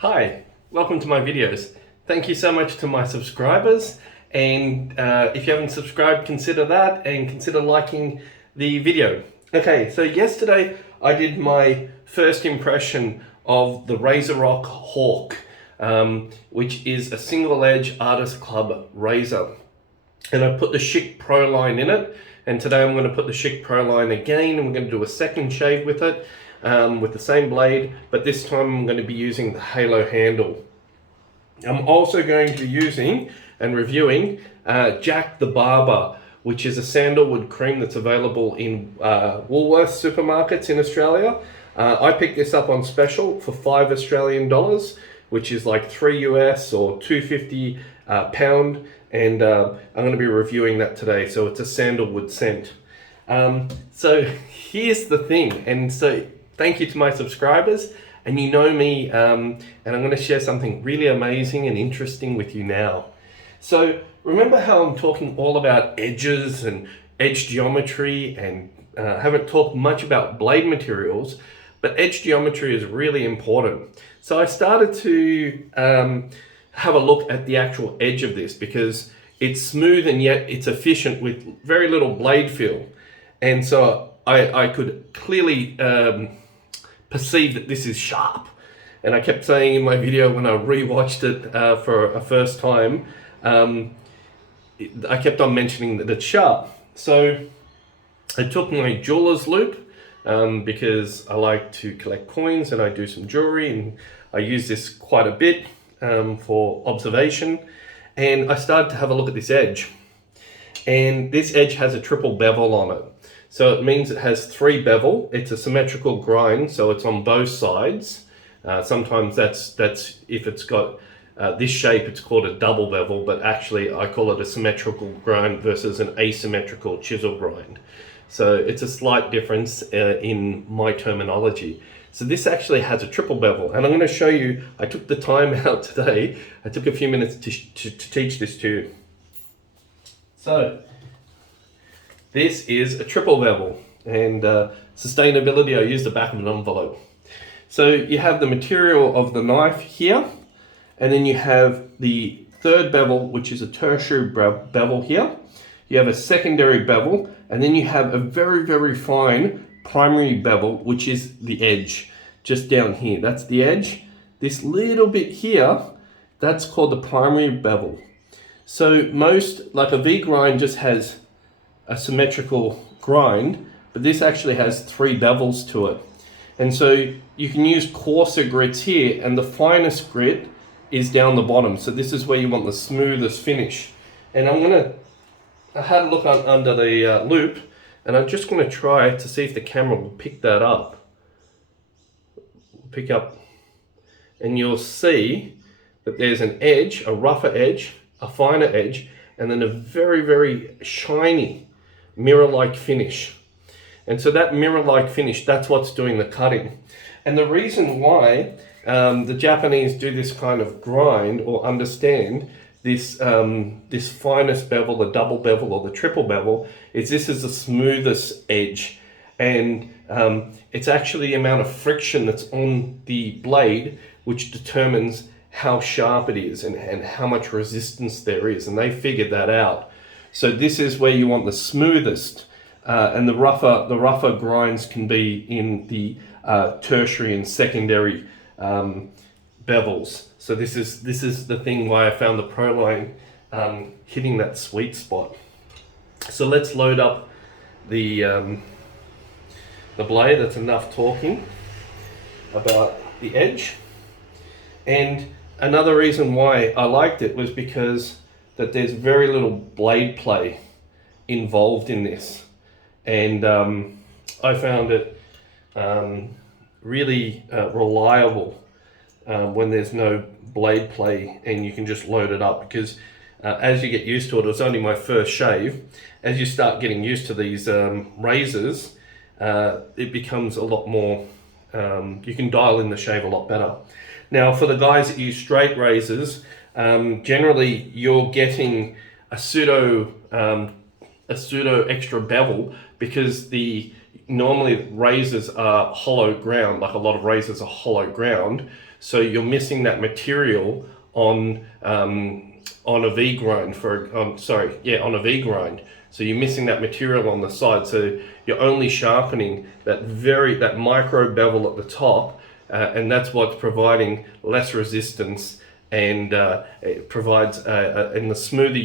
Hi, welcome to my videos. Thank you so much to my subscribers, and if you haven't subscribed, consider that and consider liking the video. Okay, so yesterday I did my first impression of the Razorock Hawk, which is a single edge Artist Club razor. And I put the Schick Proline in it, and today I'm going to put the Schick Proline again, and we're going to do a second shave with it. With the same blade, but this time I'm going to be using the halo handle. I'm also going to be using and reviewing Jack the Barber, which is a sandalwood cream that's available in Woolworths supermarkets in Australia. I picked this up on special for $5 Australian, which is like $3 US or $2.50 pound, and I'm going to be reviewing that today. So it's a sandalwood scent. So here's the thing, and so thank you to my subscribers, and you know me, and I'm going to share something really amazing and interesting with you now. So remember how I'm talking all about edges and edge geometry, and haven't talked much about blade materials, but edge geometry is really important. So I started to have a look at the actual edge of this, because it's smooth and yet it's efficient with very little blade feel. And so I could clearly perceive that this is sharp. And I kept saying in my video when I rewatched it for a first time, I kept on mentioning that it's sharp. So I took my jeweler's loop because I like to collect coins and I do some jewelry, and I use this quite a bit for observation. And I started to have a look at this edge. And this edge has a triple bevel on it. So it means it has 3 bevel. It's a symmetrical grind, so it's on both sides. Sometimes that's if it's got this shape, it's called a double bevel, but actually I call it a symmetrical grind versus an asymmetrical chisel grind. So it's a slight difference in my terminology. So this actually has a triple bevel, and I'm going to show you. I took the time out today. I took a few minutes to teach this to you. So this is a triple bevel, and sustainability, I used the back of an envelope. So you have the material of the knife here, and then you have the third bevel, which is a tertiary bevel here. You have a secondary bevel, and then you have a very, very fine primary bevel, which is the edge, just down here. That's the edge. This little bit here, that's called the primary bevel. So most, like a V-grind just has a symmetrical grind, but this actually has 3 bevels to it. And so you can use coarser grits here, and the finest grit is down the bottom. So this is where you want the smoothest finish. And I had a look under the loop, and I'm just going to try to see if the camera will pick that up. Pick up, and you'll see that there's an edge, a rougher edge, a finer edge, and then a very, very shiny mirror-like finish. And so that mirror-like finish, that's what's doing the cutting. And the reason why the Japanese do this kind of grind, or understand this this finest bevel, the double bevel or the triple bevel, is this is the smoothest edge. And it's actually the amount of friction that's on the blade which determines how sharp it is and how much resistance there is. And they figured that out. So this is where you want the smoothest, and the rougher grinds can be in the tertiary and secondary bevels. So this is the thing why I found the Proline hitting that sweet spot. So let's load up the blade. That's enough talking about the edge. And another reason why I liked it was because that there's very little blade play involved in this, and I found it really reliable when there's no blade play and you can just load it up, because as you get used to it, it was only my first shave. As you start getting used to these razors, it becomes a lot more, you can dial in the shave a lot better. Now for the guys that use straight razors, generally you're getting a pseudo extra bevel, because the normally razors are hollow ground, like a lot of razors are hollow ground, so you're missing that material on a V grind on a V grind. So you're missing that material on the side, so you're only sharpening that micro bevel at the top, and that's what's providing less resistance, and it provides and the smoother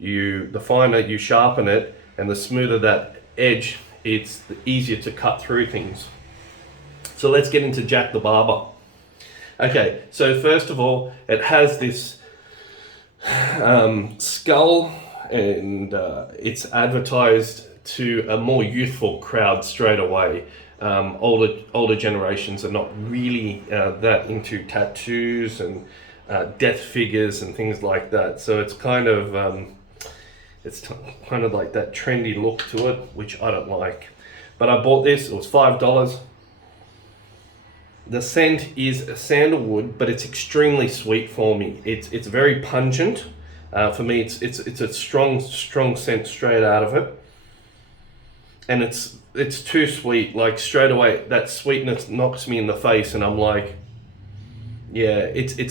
the finer you sharpen it, and the smoother that edge, it's easier to cut through things. So let's get into Jack the Barber. Okay, so first of all, it has this skull, and it's advertised to a more youthful crowd straight away. Older generations are not really that into tattoos and death figures and things like that. So it's kind of like that trendy look to it, which I don't like. But I bought this. It was $5. The scent is sandalwood, but it's extremely sweet for me. It's very pungent. For me, it's a strong scent straight out of it, and it's too sweet. Like straight away, that sweetness knocks me in the face, and I'm like, yeah, it's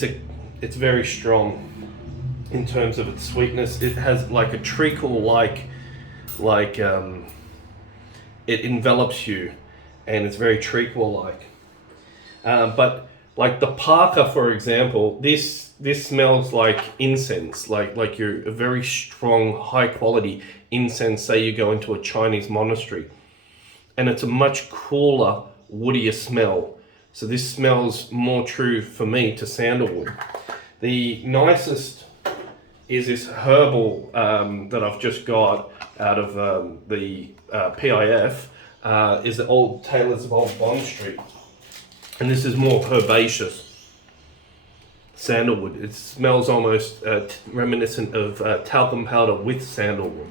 very strong in terms of its sweetness. It has like a treacle, like it envelops you, and it's very treacle like. But like the Parker, for example, this smells like incense, like you're a very strong, high quality incense. Say you go into a Chinese monastery, and it's a much cooler, woodier smell. So this smells more true for me to sandalwood. The nicest is this herbal that I've just got out of the PIF, is the Old Tailors of Old Bond Street. And this is more herbaceous sandalwood. It smells almost reminiscent of talcum powder with sandalwood.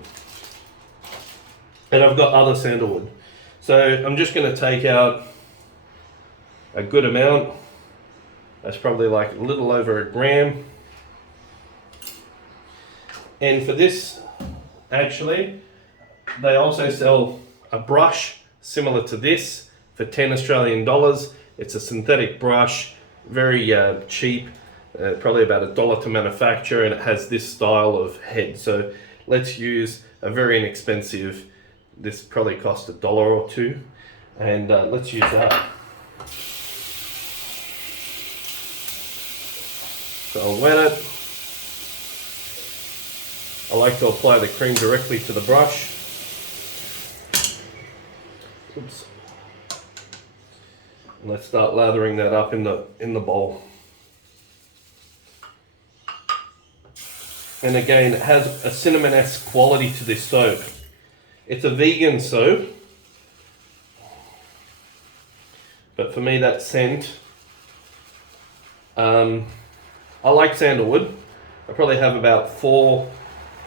And I've got other sandalwood. So I'm just going to take out a good amount. That's probably like a little over a gram. And for this, actually, they also sell a brush similar to this for 10 Australian dollars. It's a synthetic brush, very cheap, probably about $1 to manufacture, and it has this style of head. So let's use a very inexpensive, this probably cost $1 or $2, and let's use that. So I'll wet it. I like to apply the cream directly to the brush. Oops. And let's start lathering that up in the bowl. And again, it has a cinnamon-esque quality to this soap. It's a vegan soap, but for me that scent, I like sandalwood. I probably have about 4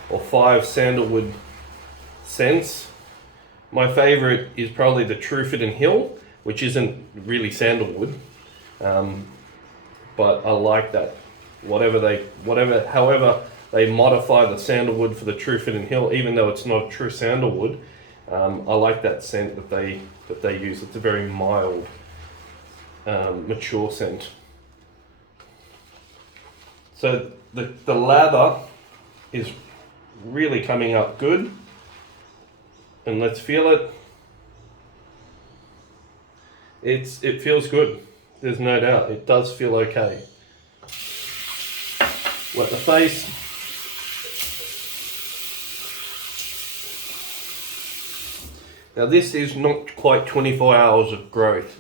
or 5 sandalwood scents. My favorite is probably the Trueford and Hill, which isn't really sandalwood, but I like that. However they modify the sandalwood for the Trueford and Hill, even though it's not true sandalwood, I like that scent that they use. It's a very mild, mature scent. So the lather is really coming up good, and let's feel it. It feels good. There's no doubt. It does feel okay. Wet the face. Now this is not quite 24 hours of growth.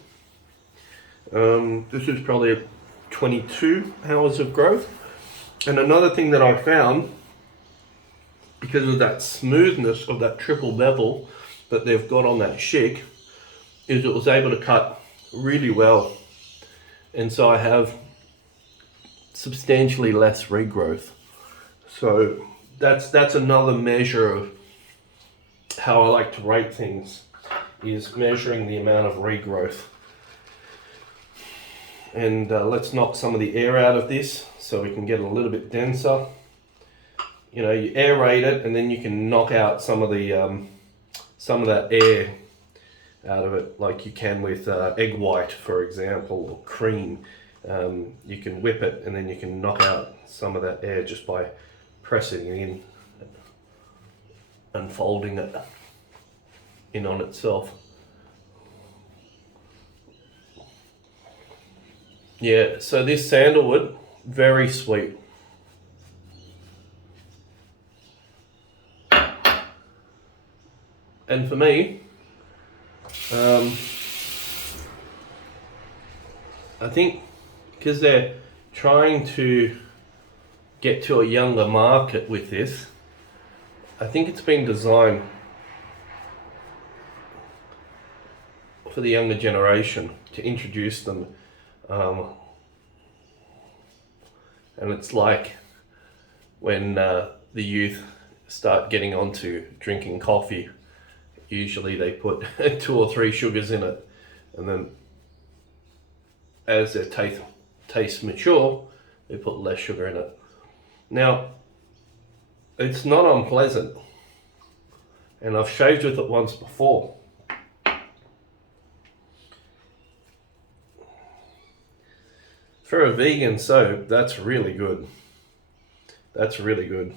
This is probably 22 hours of growth. And another thing that I found, because of that smoothness of that triple bevel that they've got on that Schick, is it was able to cut really well, and so I have substantially less regrowth. So that's another measure of how I like to rate things, is measuring the amount of regrowth. And let's knock some of the air out of this so we can get it a little bit denser. You know, you aerate it, and then you can knock out some of that air out of it, like you can with egg white, for example, or cream. You can whip it and then you can knock out some of that air just by pressing it in and folding it in on itself. Yeah, so this sandalwood, very sweet. And for me, I think because they're trying to get to a younger market with this, I think it's been designed for the younger generation to introduce them. And it's like when the youth start getting onto drinking coffee, usually they put 2 or 3 sugars in it, and then as their tastes mature, they put less sugar in it. Now, it's not unpleasant, and I've shaved with it once before. For a vegan soap, that's really good. That's really good.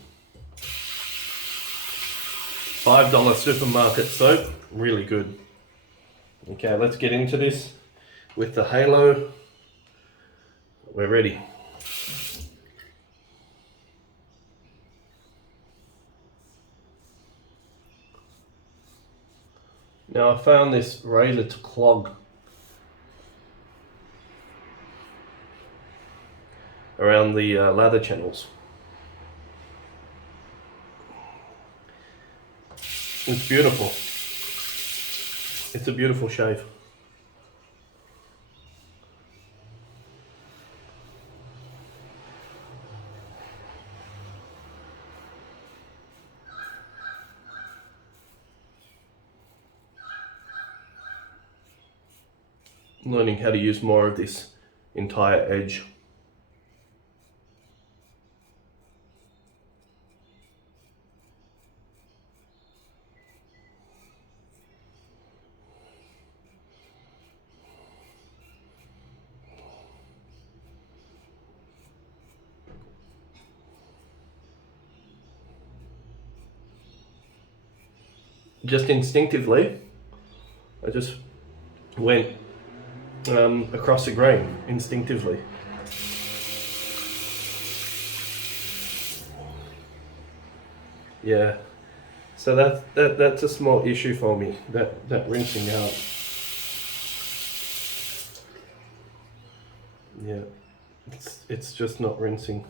$5 supermarket soap, really good. Okay, let's get into this with the halo. We're ready. Now I found this razor to clog around the lather channels. It's beautiful. It's a beautiful shave. Learning how to use more of this entire edge. Just instinctively, I just went across the grain instinctively. Yeah, so that's a small issue for me, that rinsing out. Yeah, it's just not rinsing.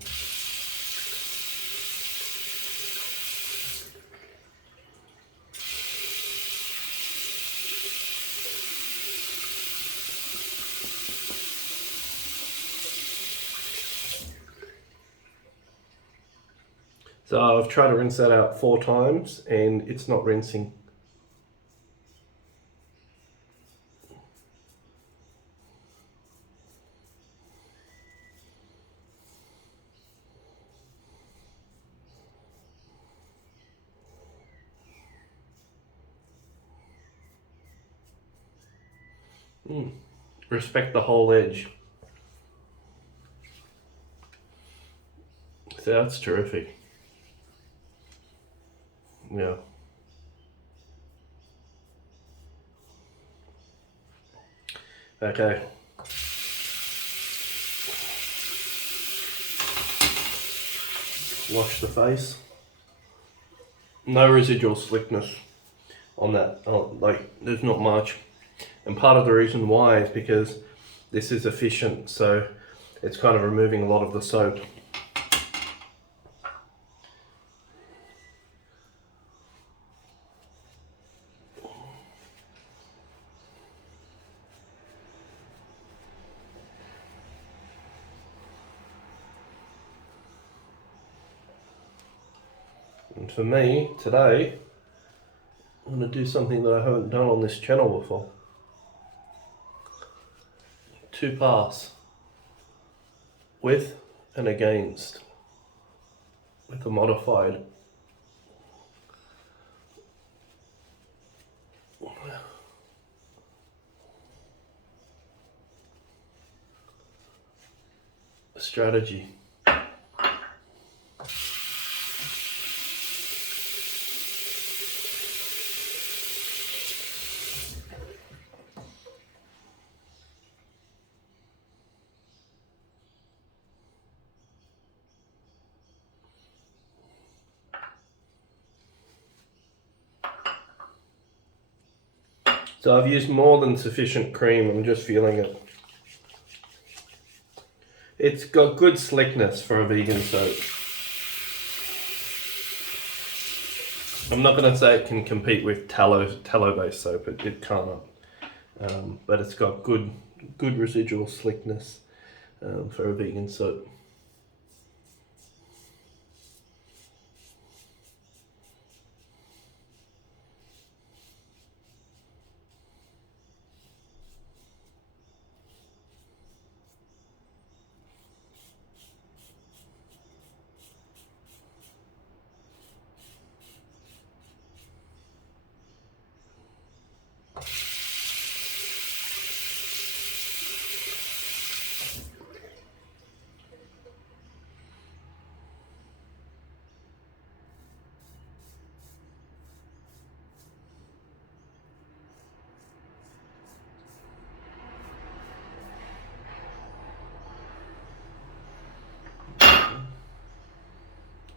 So I've tried to rinse that out 4 times and it's not rinsing. Respect the whole edge. So that's terrific. Yeah. Okay. Wash the face. No residual slickness on that. Oh, like, there's not much. And part of the reason why is because this is efficient, so it's kind of removing a lot of the soap. And for me, today, I'm going to do something that I haven't done on this channel before. 2 pass. With and against. With a modified. strategy. So I've used more than sufficient cream, I'm just feeling it. It's got good slickness for a vegan soap. I'm not going to say it can compete with tallow-based soap, it can't. But it's got good residual slickness for a vegan soap.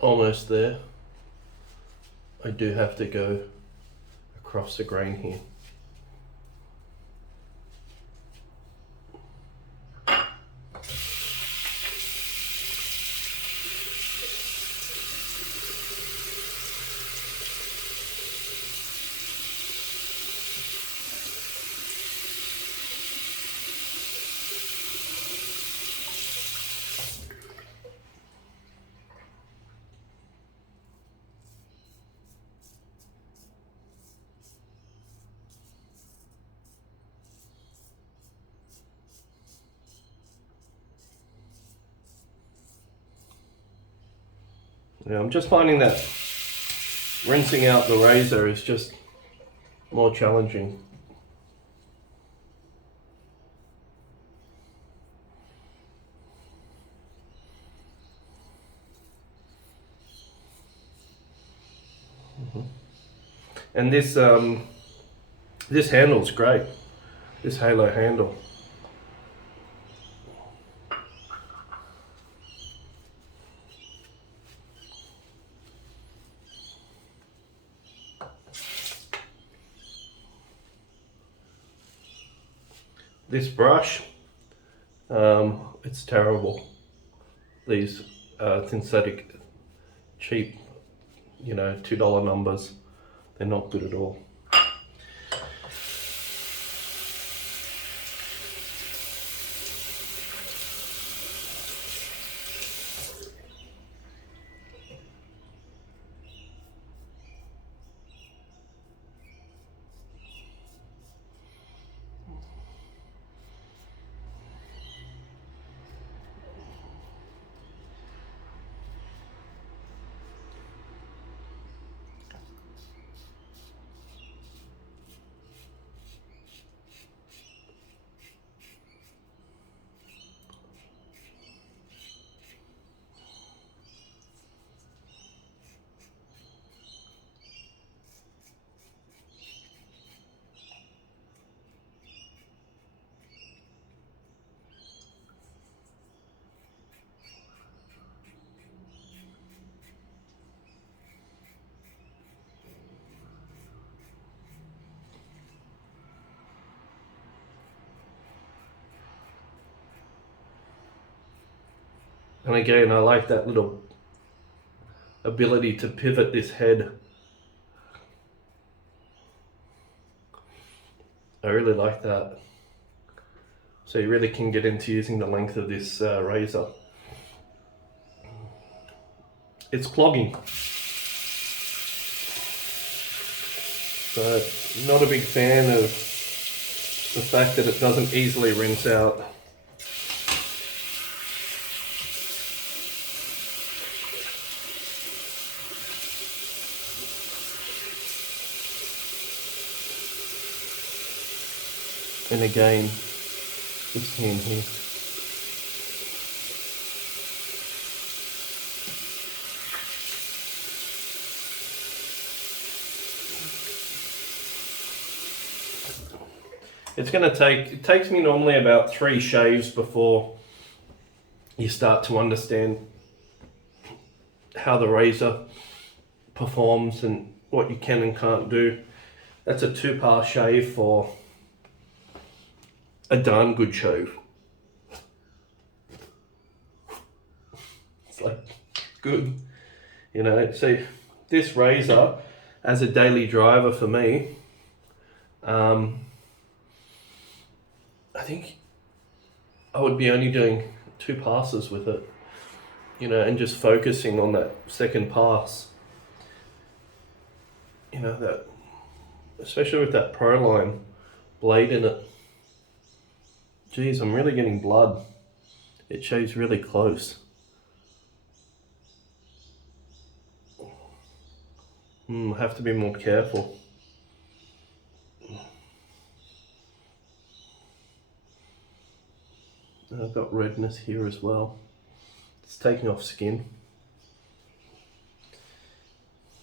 Almost there. I do have to go across the grain here. Yeah, I'm just finding that rinsing out the razor is just more challenging. And this handle's great. This halo handle. This brush, it's terrible. These synthetic, cheap, $2 numbers, they're not good at all. And again, I like that little ability to pivot this head. I really like that. So you really can get into using the length of this razor. It's clogging. So not a big fan of the fact that it doesn't easily rinse out. And again, this hand here. it takes me normally about 3 shaves before you start to understand how the razor performs and what you can and can't do. That's a 2-pass shave for a darn good shave. It's like good, you know. So this razor, as a daily driver for me, I think I would be only doing 2 passes with it, you know, and just focusing on that second pass. You know, that, especially with that Proline blade in it. Geez, I'm really getting blood. It shaves really close. I have to be more careful. I've got redness here as well. It's taking off skin.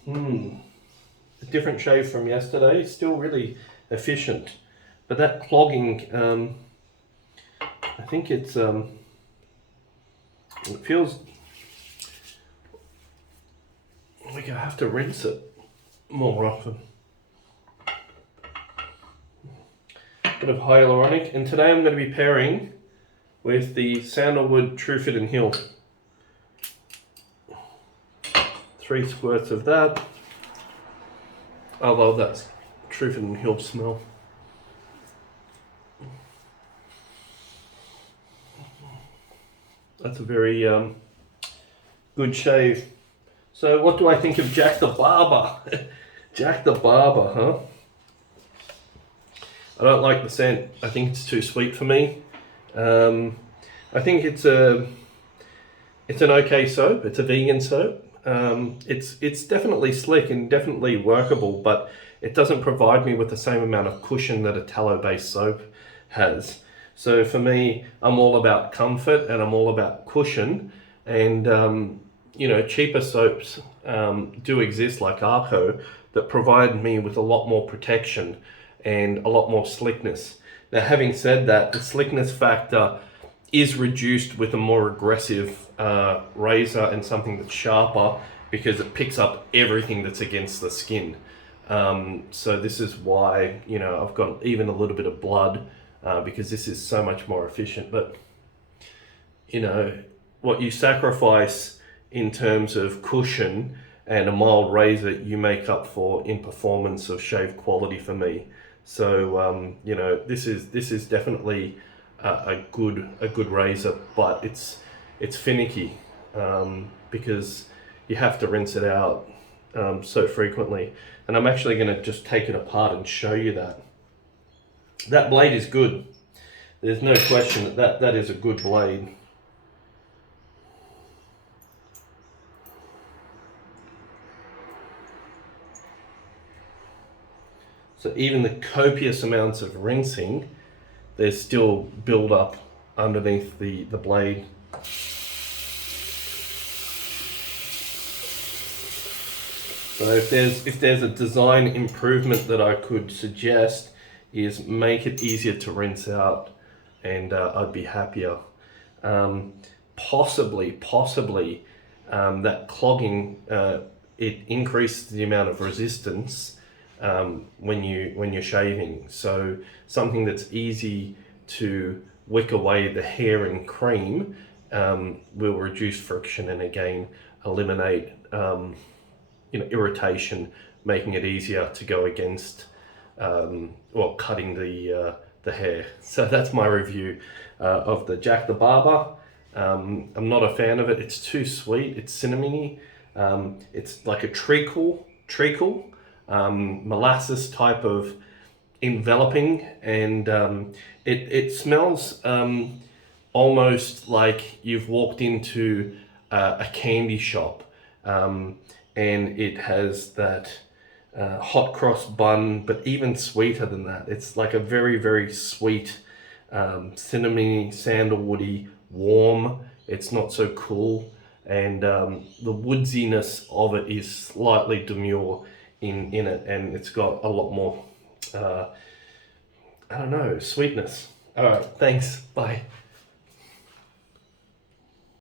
A different shave from yesterday. Still really efficient, but that clogging, I think it feels like I have to rinse it more often. Bit of hyaluronic, and today I'm going to be pairing with the Sandalwood True Fit and Heal. 3 squirts of that. I love that True Fit and Heal smell. That's a very good shave. So what do I think of Jack the Barber? Jack the Barber, huh? I don't like the scent. I think it's too sweet for me. I think it's an okay soap. It's a vegan soap. It's definitely slick and definitely workable, but it doesn't provide me with the same amount of cushion that a tallow-based soap has. So for me, I'm all about comfort and I'm all about cushion. And you know, cheaper soaps do exist, like Arco, that provide me with a lot more protection and a lot more slickness. Now, having said that, the slickness factor is reduced with a more aggressive razor and something that's sharper, because it picks up everything that's against the skin. So this is why, you know, I've got even a little bit of blood, because this is so much more efficient. But, you know, what you sacrifice in terms of cushion and a mild razor, you make up for in performance of shave quality for me. So you know, this is definitely a good razor, but it's finicky, because you have to rinse it out so frequently. And I'm actually going to just take it apart and show you that. That blade is good. There's no question that is a good blade. So even the copious amounts of rinsing, there's still build up underneath the blade. So if there's a design improvement that I could suggest, is make it easier to rinse out, and I'd be happier. Possibly that clogging, it increases the amount of resistance when you're shaving. So something that's easy to wick away the hair and cream will reduce friction, and again eliminate irritation, making it easier to go against cutting the hair. So that's my review of the Jack the Barber. I'm not a fan of it. It's too sweet. It's cinnamony. It's like a treacle, molasses type of enveloping, and it smells almost like you've walked into a candy shop, and it has that hot cross bun, but even sweeter than that. It's like a very, very sweet, cinnamony, sandalwoody, warm. It's not so cool, and the woodsiness of it is slightly demure in it, and it's got a lot more I don't know, sweetness. All right, thanks. Bye.